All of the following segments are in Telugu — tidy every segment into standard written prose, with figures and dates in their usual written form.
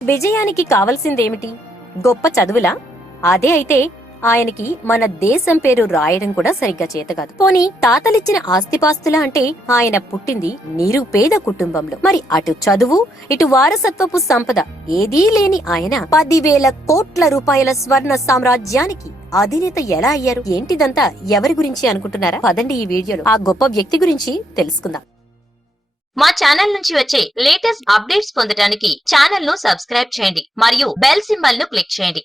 విజయానికి కావలసిందేమిటి? గొప్ప చదువులా? అదే అయితే ఆయనకి మన దేశం పేరు రాయడం కూడా సరిగ్గా చేతకాదు. పోనీ తాతలిచ్చిన ఆస్తిపాస్తులా అంటే ఆయన పుట్టింది నిరుపేద కుటుంబంలో. మరి అటు చదువు, ఇటు వారసత్వపు సంపద ఏదీ లేని ఆయన 10,000 కోట్ల రూపాయల స్వర్ణ సామ్రాజ్యానికి అధినేత ఎలా అయ్యారు? ఏంటిదంతా ఎవరి గురించి అనుకుంటున్నారా? పదండి ఈ వీడియోలో ఆ గొప్ప వ్యక్తి గురించి తెలుసుకుందాం. మా ఛానల్ నుంచి వచ్చే లేటెస్ట్ అప్డేట్స్ పొందడానికి ఛానల్ ను సబ్స్క్రైబ్ చేయండి మరియు బెల్ సింబల్ ను క్లిక్ చేయండి.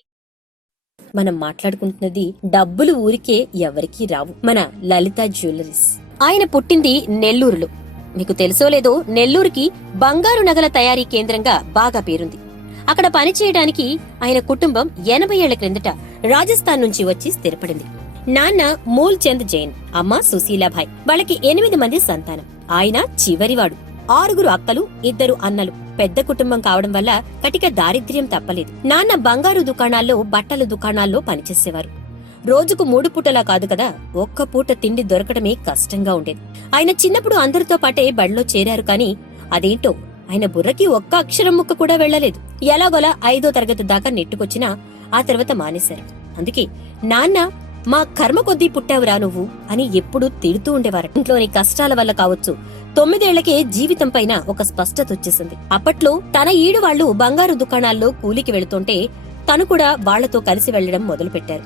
మనం మాట్లాడుకుంటున్నది డబ్బులు ఊరికే ఎవరికీ రావు, మన లలిత జ్యువెలరీస్. ఆయన పుట్టింది నెల్లూరులో. మీకు తెలుసో లేదో, నెల్లూరుకి బంగారు నగల తయారీ కేంద్రంగా బాగా పేరుంది. అక్కడ పనిచేయడానికి ఆయన కుటుంబం 80 ఏళ్ల క్రిందట రాజస్థాన్ నుంచి వచ్చి స్థిరపడింది. నాన్న మూల్ చంద్ జైన్, అమ్మ సుశీలాభాయ్. వాళ్ళకి 8 మంది సంతానం. ఆయన చివరివాడు. 6 అక్కలు, 2 అన్నలు. పెద్ద కుటుంబం కావడం వల్ల కటిక దారిద్ర్యం తప్పలేదు. నాన్న బంగారు దుకాణాల్లో, బట్టల దుకాణాల్లో పనిచేసేవారు. రోజుకు 3 పూటలా కాదు కదా, ఒక్క పూట తిండి దొరకడమే కష్టంగా ఉండేది. ఆయన చిన్నప్పుడు అందరితో పాటే బడిలో చేరారు, కానీ అదేంటో ఆయన బుర్రకి ఒక్క అక్షరం ముక్క కూడా వెళ్లలేదు. ఎలాగోలా 5వ తరగతి దాకా నెట్టుకొచ్చినా ఆ తర్వాత మానేశారు. అందుకే నాన్న మా కర్మ కొద్దీ పుట్టావురా నువ్వు అని ఎప్పుడూ తిడుతూ ఉండేవారు. ఇంట్లోని కష్టాల వల్ల కావచ్చు, 9 ఏళ్లకే జీవితం పైన ఒక స్పష్టత వచ్చేసింది. అప్పట్లో తన ఈడు వాళ్లు బంగారు దుకాణాల్లో కూలికి వెళుతుంటే తను కూడా వాళ్లతో కలిసి వెళ్లడం మొదలు పెట్టారు.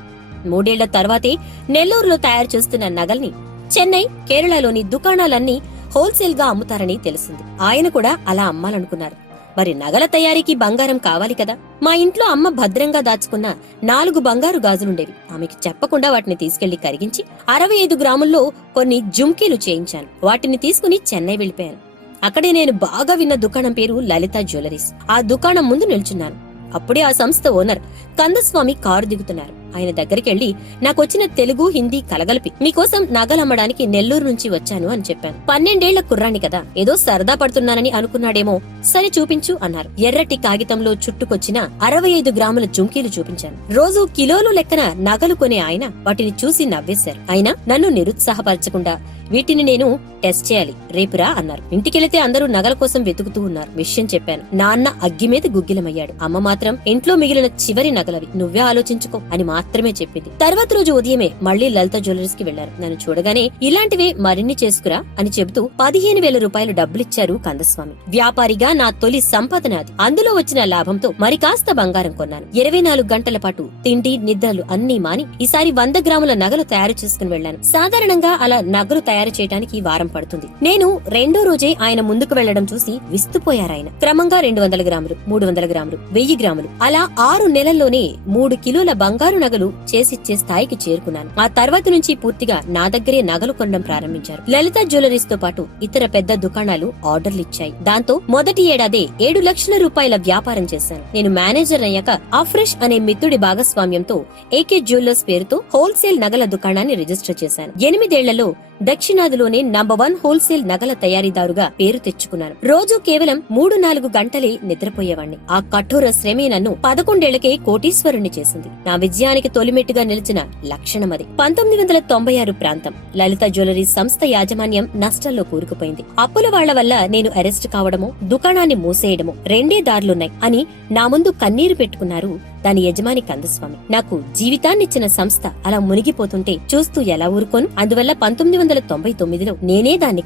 3 ఏళ్ల తర్వాతే నెల్లూరులో తయారు చేస్తున్న నగల్ని చెన్నై, కేరళలోని దుకాణాలన్నీ హోల్సేల్ గా అమ్ముతారని తెలిసింది. ఆయన కూడా అలా అమ్మాలనుకున్నారు. మరి నగల తయారీకి బంగారం కావాలి కదా. మా ఇంట్లో అమ్మ భద్రంగా దాచుకున్న 4 బంగారు గాజులుండేవి. ఆమెకి చెప్పకుండా వాటిని తీసుకెళ్లి కరిగించి 65 గ్రాముల్లో కొన్ని జుంకీలు చేయించాను. వాటిని తీసుకుని చెన్నై వెళ్లిపోయాను. అక్కడే నేను బాగా విన్న దుకాణం పేరు లలిత జ్యువెలరీస్. ఆ దుకాణం ముందు నిల్చున్నాను. అప్పుడే ఆ సంస్థ ఓనర్ కందస్వామి కారు దిగుతున్నారు. ఆయన దగ్గరికెళ్లి నాకొచ్చిన తెలుగు, హిందీ కలగలిపి, మీకోసం నగలమ్మడానికి నెల్లూరు నుంచి వచ్చాను అని చెప్పాను. 12 ఏళ్ల కుర్రాన్ని కదా, ఏదో సరదా పడుతున్నానని అనుకున్నాడేమో. సరే చూపించు అన్నారు. ఎర్రటి కాగితంలో చుట్టుకొచ్చిన 65 గ్రాముల జుంకీలు చూపించాను. రోజు కిలోలు లెక్కన నగలు కొనే ఆయన వాటిని చూసి నవ్వేశారు. అయినా నన్ను నిరుత్సాహపరచకుండా, వీటిని నేను టెస్ట్ చేయాలి, రేపురా అన్నారు. ఇంటికెళితే అందరూ నగల కోసం వెతుకుతూ ఉన్నారు. విషయం చెప్పాను. నాన్న అగ్గి మీద గుగ్గిలమయ్యాడు. అమ్మ మాత్రం ఇంట్లో మిగిలిన చివరి నగలవి, నువ్వే ఆలోచించుకో అని మాత్రమే చెప్పింది. తర్వాత రోజు ఉదయమే మళ్లీ లలిత జ్యువెలరీస్ కి వెళ్లారు. నన్ను చూడగానే ఇలాంటివే మరిన్ని చేసుకురా అని చెబుతూ 15,000 రూపాయలు డబ్బులిచ్చారు కందస్వామి. వ్యాపారిగా నా తొలి సంపాదన అది. అందులో వచ్చిన లాభంతో మరి కాస్త బంగారం కొన్నాను. 24 గంటల పాటు తిండి నిద్రలు అన్నీ మాని ఈసారి 100 గ్రాముల నగలు తయారు చేసుకుని వెళ్లాను. సాధారణంగా అలా నగలు తయారు చేయడానికి వారం పడుతుంది. నేను 2వ రోజే ఆయన ముందుకు వెళ్లడం చూసి విస్తుపోయారాయన. క్రమంగా 200 గ్రాములు, 300 గ్రాములు, 1000 గ్రాములు, అలా 6 నెలల్లోనే 3 కిలోల బంగారు నగలు చేసిచ్చే స్థాయికి చేరుకున్నాను. ఆ తర్వాత నుంచి పూర్తిగా నా దగ్గరే నగలు కొనడం ప్రారంభించారు. లలిత జ్యువెలరీస్ తో పాటు ఇతర పెద్ద దుకాణాలు ఆర్డర్లు ఇచ్చాయి. దాంతో మొదటి ఏడాదే 7 లక్షల రూపాయల వ్యాపారం చేశాను. నేను మేనేజర్ అయ్యాక అఫ్రెష్ అనే మిత్రుడి భాగస్వామ్యంతో ఏకే జ్యువెలర్స్ పేరుతో హోల్సేల్ నగల దుకాణాన్ని రిజిస్టర్ చేశాను. 8 ఏళ్లలో దక్షిణాదిలోనే నంబర్ 1 హోల్సేల్ నగల తయారీదారుగా పేరు తెచ్చుకున్నాను. రోజు కేవలం 3-4 గంటలే నిద్రపోయేవాణ్ణి. ఆ కఠోర శ్రమే నన్ను 11 ఏళ్లకే కోటీశ్వరుణ్ణి చేసింది. నా విజయానికి తొలిమెట్టుగా నిలిచిన లక్షణం అది. 1996 ప్రాంతం. లలిత జ్యువెలరీస్ సంస్థ యాజమాన్యం నష్టాల్లో కూరుకుపోయింది. అప్పుల వాళ్ల వల్ల నేను అరెస్ట్ కావడమో, దుకాణాన్ని మూసేయడమో రెండే దారులున్నాయి అని నా ముందు కన్నీరు పెట్టుకున్నారు దాని యజమాని కందస్వామి. నాకు జీవితాన్నిచ్చిన సంస్థ అలా మునిగిపోతుంటే చూస్తూ ఎలా ఊరుకోను? అందువల్ల 1999లో నేనే దాన్ని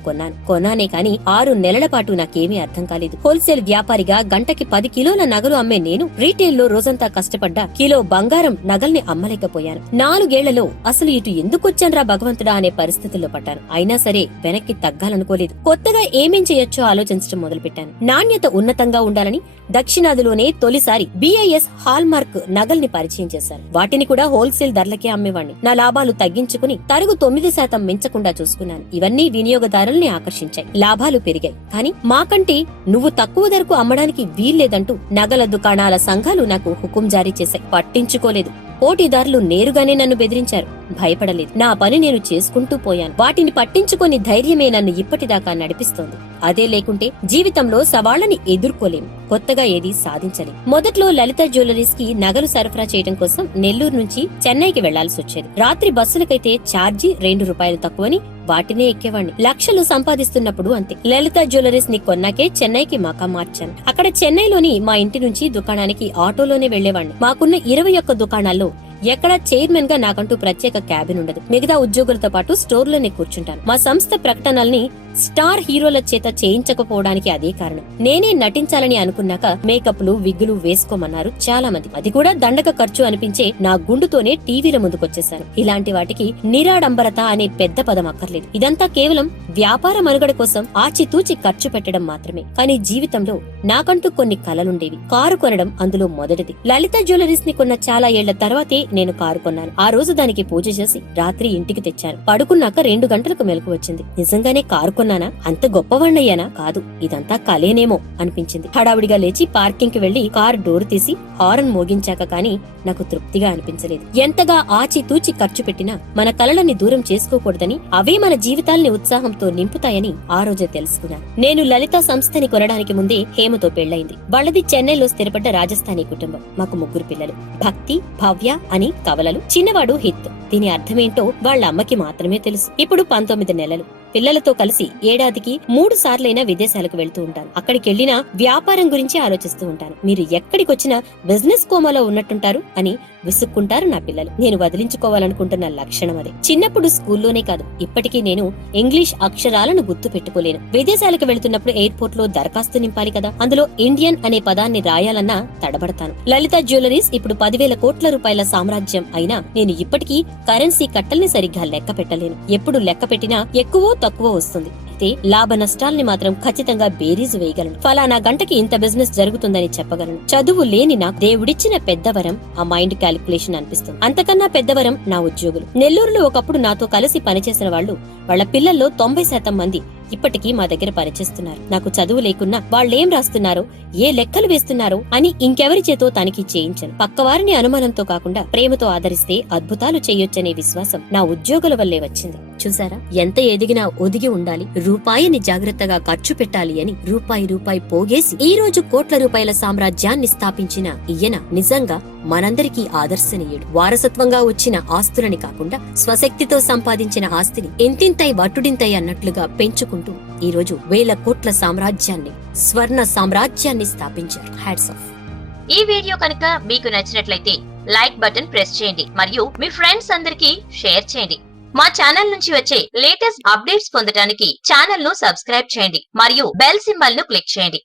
కొన్నానే కాని 6 నెలల పాటు నాకేమీ అర్థం కాలేదు. హోల్సేల్ వ్యాపారిగా గంటకి 10 కిలోల నగలు అమ్మే నేను రీటైల్లో రోజంతా కష్టపడ్డా కిలో బంగారం నగల్ని అమ్మలేకపోయాను. 4 ఏళ్లలో అసలు ఇటు ఎందుకొచ్చాన్రా భగవంతుడా అనే పరిస్థితుల్లో పడ్డాను. అయినా సరే వెనక్కి తగ్గాలనుకోలేదు. కొత్తగా ఏమేం చేయొచ్చో ఆలోచించడం మొదలుపెట్టాను. నాణ్యత ఉన్నతంగా ఉండాలని దక్షిణాదిలోనే తొలిసారి BIS హాల్ మార్క్ నగల్ని పరిచయం చేశారు. వాటిని కూడా హోల్సేల్ ధరలకే అమ్మేవాణ్ణి. నా లాభాలు తగ్గించుకుని తరుగు 9% మించకుండా చూసుకున్నాను. ఇవన్నీ వినియోగదారుల్ని ఆకర్షించాయి. లాభాలు పెరిగాయి. కానీ మాకంటే నువ్వు తక్కువ ధరకు అమ్మడానికి వీల్లేదంటూ నగల దుకాణాల సంఘాలు నాకు హుకుం జారీ చేశాయి. పట్టించుకోలేదు. పోటీదారులు నేరుగానే నన్ను బెదిరించారు. భయపడలేదు. నా పని నేను చేసుకుంటూ పోయాను. వాటిని పట్టించుకొని ధైర్యమే నన్ను ఇప్పటిదాకా నడిపిస్తోంది. అదే లేకుంటే జీవితంలో సవాళ్లని ఎదుర్కోలేము, కొత్తగా ఏదీ సాధించలేం. మొదట్లో లలిత జ్యువెలరీస్ కి నగలు సరఫరా చేయడం కోసం నెల్లూరు నుంచి చెన్నైకి వెళ్లాల్సి వచ్చేది. రాత్రి బస్సులకైతే ఛార్జీ 2 రూపాయలు తక్కువని వాటినే ఎక్కేవాణ్ణి. లక్షలు సంపాదిస్తున్నప్పుడు అంతే. లలిత జ్యువెలరీస్ ని కొన్నాకే చెన్నైకి మకా మార్చాను. అక్కడ చెన్నైలోని మా ఇంటి నుంచి దుకాణానికి ఆటోలోనే వెళ్లేవాణ్ణి. మాకున్న 21 దుకాణాల్లో ఎక్కడా చైర్మన్ గా నాకంటూ ప్రత్యేక క్యాబిన్ ఉండదు. మిగతా ఉద్యోగులతో పాటు స్టోర్లోనే కూర్చుంటాను. మా సంస్థ ప్రకటనల్ని స్టార్ హీరోల చేత చేయించకపోవడానికి అదే కారణం. నేనే నటించాలని అనుకున్నాక మేకప్లు, విగ్గులు వేసుకోమన్నారు చాలా మంది. అది కూడా దండక ఖర్చు అనిపించే నా గుండుతోనే టీవీల ముందుకొచ్చేశాను. ఇలాంటి వాటికి నిరాడంబరత అనే పెద్ద పదం అక్కర్లేదు. ఇదంతా కేవలం వ్యాపార మనుగడ కోసం ఆచితూచి ఖర్చు పెట్టడం మాత్రమే. కానీ జీవితంలో నాకంటూ కొన్ని కలలుండేవి. కారు కొనడం అందులో మొదటిది. లలిత జ్యువెలరీస్ ని కొన్న చాలా ఏళ్ల తర్వాతే నేను కారు కొన్నాను. ఆ రోజు దానికి పూజ చేసి రాత్రి ఇంటికి తెచ్చాను. పడుకున్నాక 2 గంటలకు మెలకు వచ్చింది. నిజంగానే కారు కొన్నానా? అంత గొప్పవాణ్ణయ్యానా? కాదు, ఇదంతా కలేనేమో అనిపించింది. హడావిడిగా లేచి పార్కింగ్ కి వెళ్లి కారు డోర్ తీసి హారన్ మోగించాక కానీ నాకు తృప్తిగా అనిపించలేదు. ఎంతగా ఆచితూచి ఖర్చు పెట్టినా మన కలలని దూరం చేసుకోకూడదని, అవే మన జీవితాల్ని ఉత్సాహంతో నింపుతాయని ఆ రోజే తెలుసుకున్నాను. నేను లలిత సంస్థని కొనడానికి ముందే హేమతో పెళ్లైంది. వాళ్ళది చెన్నైలో స్థిరపడ్డ రాజస్థానీ కుటుంబం. మాకు 3 పిల్లలు. భక్తి, భవ్య అని కవలలు, చిన్నవాడు హిత్. దీని అర్థమేంటో వాళ్ళ అమ్మకి మాత్రమే తెలుసు. ఇప్పుడు 19 నెలలు. పిల్లలతో కలిసి ఏడాదికి 3 సార్లైనా విదేశాలకు వెళ్తూ ఉంటాను. అక్కడికెళ్లినా వ్యాపారం గురించి ఆలోచిస్తూ ఉంటాను. మీరు ఎక్కడికొచ్చినా బిజినెస్ కోమాలో ఉన్నట్టుంటారు అని విసుక్కుంటారు నా పిల్లలు. నేను వదిలించుకోవాలనుకుంటున్న లక్షణం అదే. చిన్నప్పుడు స్కూల్లోనే కాదు, ఇప్పటికీ నేను ఇంగ్లీష్ అక్షరాలను గుర్తు పెట్టుకోలేను. విదేశాలకు వెళ్తున్నప్పుడు ఎయిర్పోర్ట్ లో దరఖాస్తు నింపాలి కదా, అందులో ఇండియన్ అనే పదాన్ని రాయాలన్నా తడబడతాను. లలిత జ్యువెలరీస్ ఇప్పుడు 10,000 కోట్ల రూపాయల సామ్రాజ్యం అయినా నేను ఇప్పటికీ కరెన్సీ కట్టల్ని సరిగ్గా లెక్క పెట్టలేను. ఎప్పుడు లెక్క పెట్టినా ఎక్కువో తక్కువ వస్తుంది. అయితే లాభ నష్టాల్ని మాత్రం ఖచ్చితంగా బేరీజు వేయగలను. ఫలానా గంటకి ఇంత బిజినెస్ జరుగుతుందని చెప్పగలను. చదువు లేని నాకు దేవుడిచ్చిన పెద్దవరం ఆ మైండ్ క్యాలిక్యులేషన్ అనిపిస్తుంది. అంతకన్నా పెద్దవరం నా ఉద్యోగులు. నెల్లూరులో ఒకప్పుడు నాతో కలిసి పనిచేసిన వాళ్ళు, వాళ్ళ పిల్లల్లో 90% మంది ఇప్పటికీ మా దగ్గర పనిచేస్తున్నారు. నాకు చదువు లేకున్నా వాళ్ళేం రాస్తున్నారో, ఏ లెక్కలు వేస్తున్నారో అని ఇంకెవరి చేతో తనిఖీ చేయించను. పక్కవారిని అనుమానంతో కాకుండా ప్రేమతో ఆదరిస్తే అద్భుతాలు చేయొచ్చనే విశ్వాసం నా ఉద్యోగుల వల్లే వచ్చింది. చూసారా, ఎంత ఎదిగినా ఒదిగి ఉండాలి, రూపాయిని జాగ్రత్తగా ఖర్చు పెట్టాలి అని రూపాయి పోగేసి ఈ రోజు కోట్ల రూపాయల సామ్రాజ్యాన్ని స్థాపించిన ఈయన నిజంగా మనందరికీ ఆదర్శనీయుడు. వారసత్వంగా వచ్చిన ఆస్తులని కాకుండా స్వశక్తితో సంపాదించిన ఆస్తిని ఎంతింతై వట్టుడింతై అన్నట్లుగా పెంచుకుంటూ ఈ రోజు 1000 కోట్ల సామ్రాజ్యాన్ని, స్వర్ణ సామ్రాజ్యాన్ని స్థాపించారు. Hats off. ఈ వీడియో కనుక మీకు నచ్చినట్లయితే లైక్ బటన్ ప్రెస్ చేయండి మరియు మీ ఫ్రెండ్స్ అందరికీ షేర్ చేయండి. మా ఛానల్ నుంచి వచ్చే లేటెస్ట్ అప్డేట్స్ పొందడానికి ఛానల్ ను సబ్స్క్రైబ్ చేయండి మరియు బెల్ సింబల్ ను క్లిక్ చేయండి.